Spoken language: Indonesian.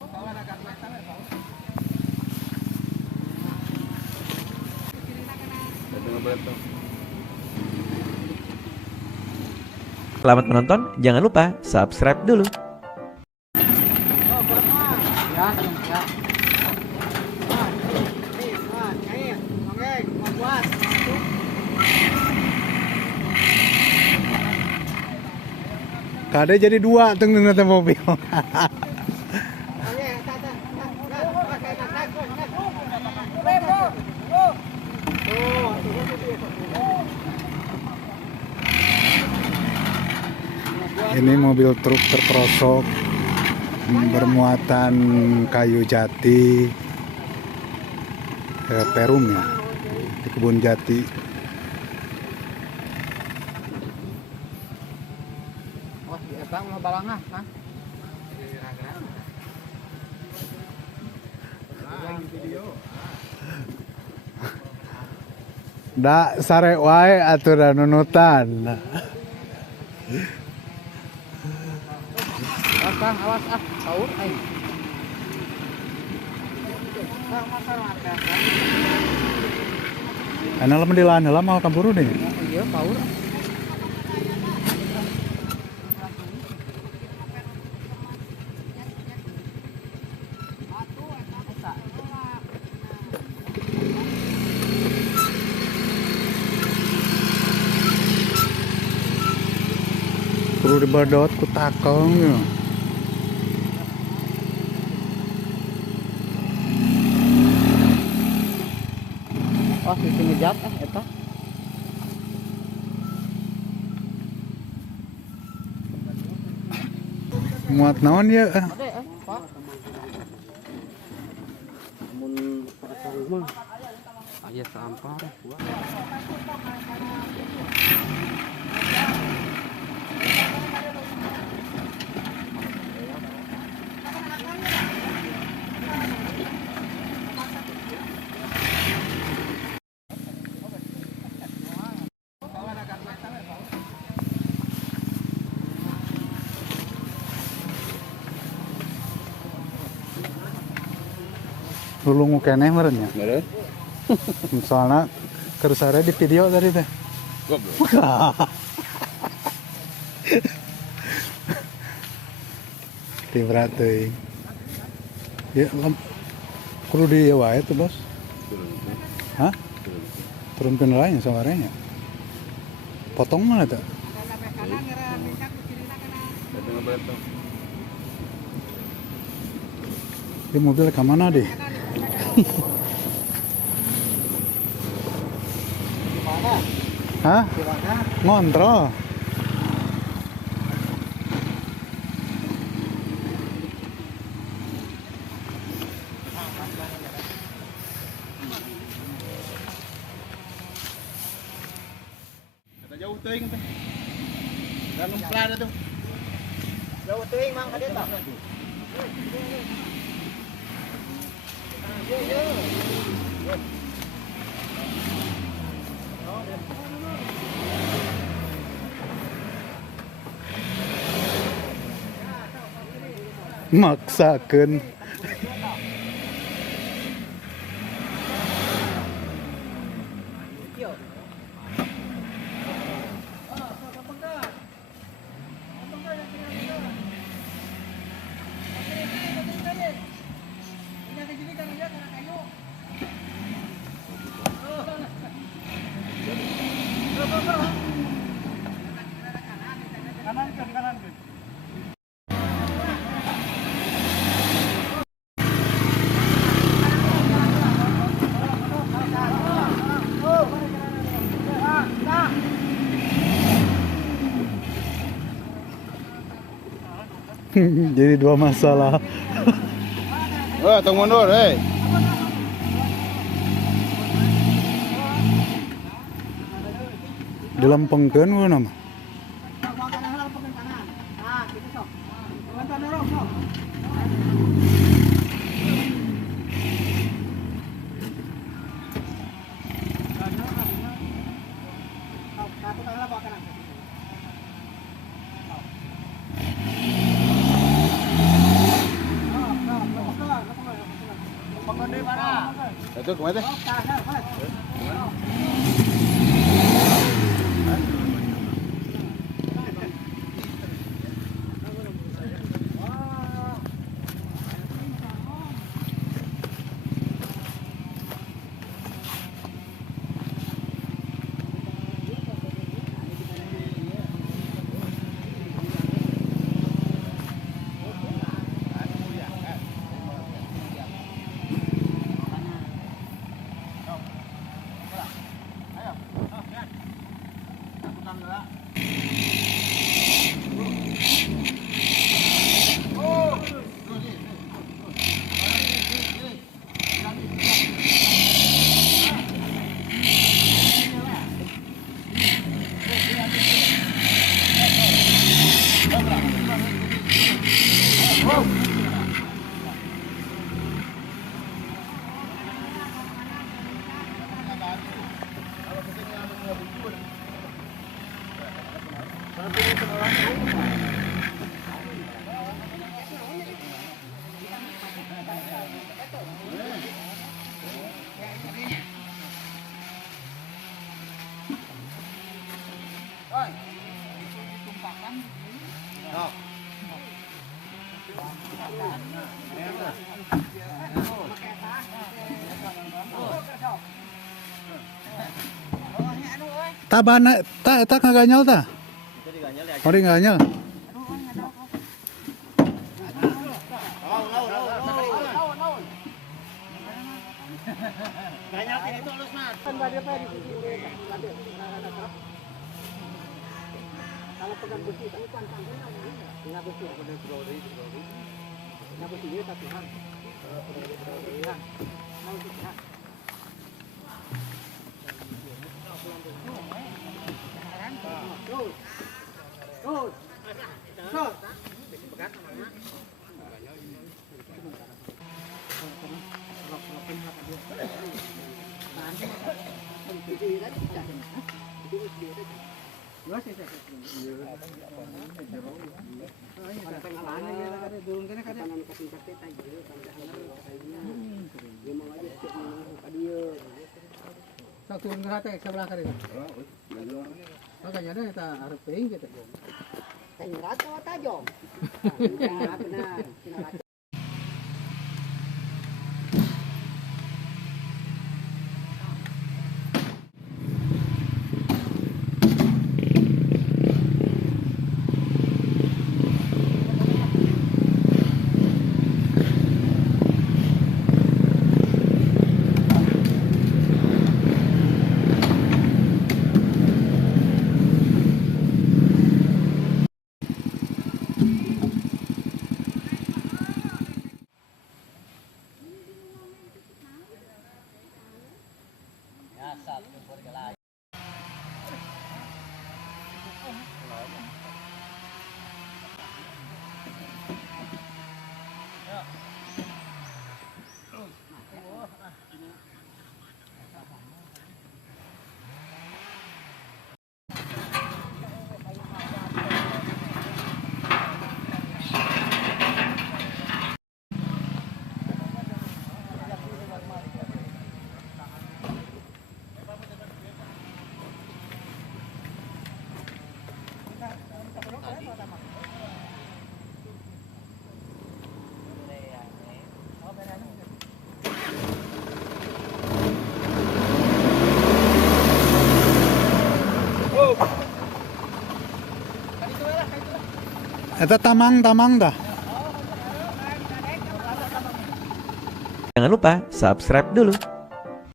Selamat menonton, jangan lupa subscribe dulu. Kade jadi dua tengah nonton mobil. Ini mobil truk terperosok bermuatan kayu jati Perum ya, di kebun jati. Wah, bang mau balangah, ha? Da sare wae aturan nunutan. Bang, awas taur ai. Bang, masar mata. Ana lama di lahan lama kaburu deh. Iya, taur. Perlu dibadot ku takong ya. Oh, sisi ngejat eta. Muat naon ya? Ade Pak. Mun pasar rumah. Aya sampah buat. Tulung keneh meureun ya. Bener? Soalnya kersare di video tadi teh. Goblok. Di berat teuing. Ya kudu di wae tuh, Bos. Hah? Turunkeun lain sawarenya. Potong mana tuh? Di mobil ke mana deh? Hah? Ngontrol. Jauh teuing teh. Dan pelada tuh. Jauh teuing mang kade tah. Maksakeun. Jadi dua masalah. Oh, tong mundur, hei. Dilempengkeun we nama. Itu kemana? Tak bana, tak ngaganyal ta. Oh, di ngaganyal. Sok turun ke hati sebelah kiri. Makanya ada kita harus ping gitu. Tenggerat atau tajam? Benar. Eta tamang dah. Jangan lupa subscribe dulu.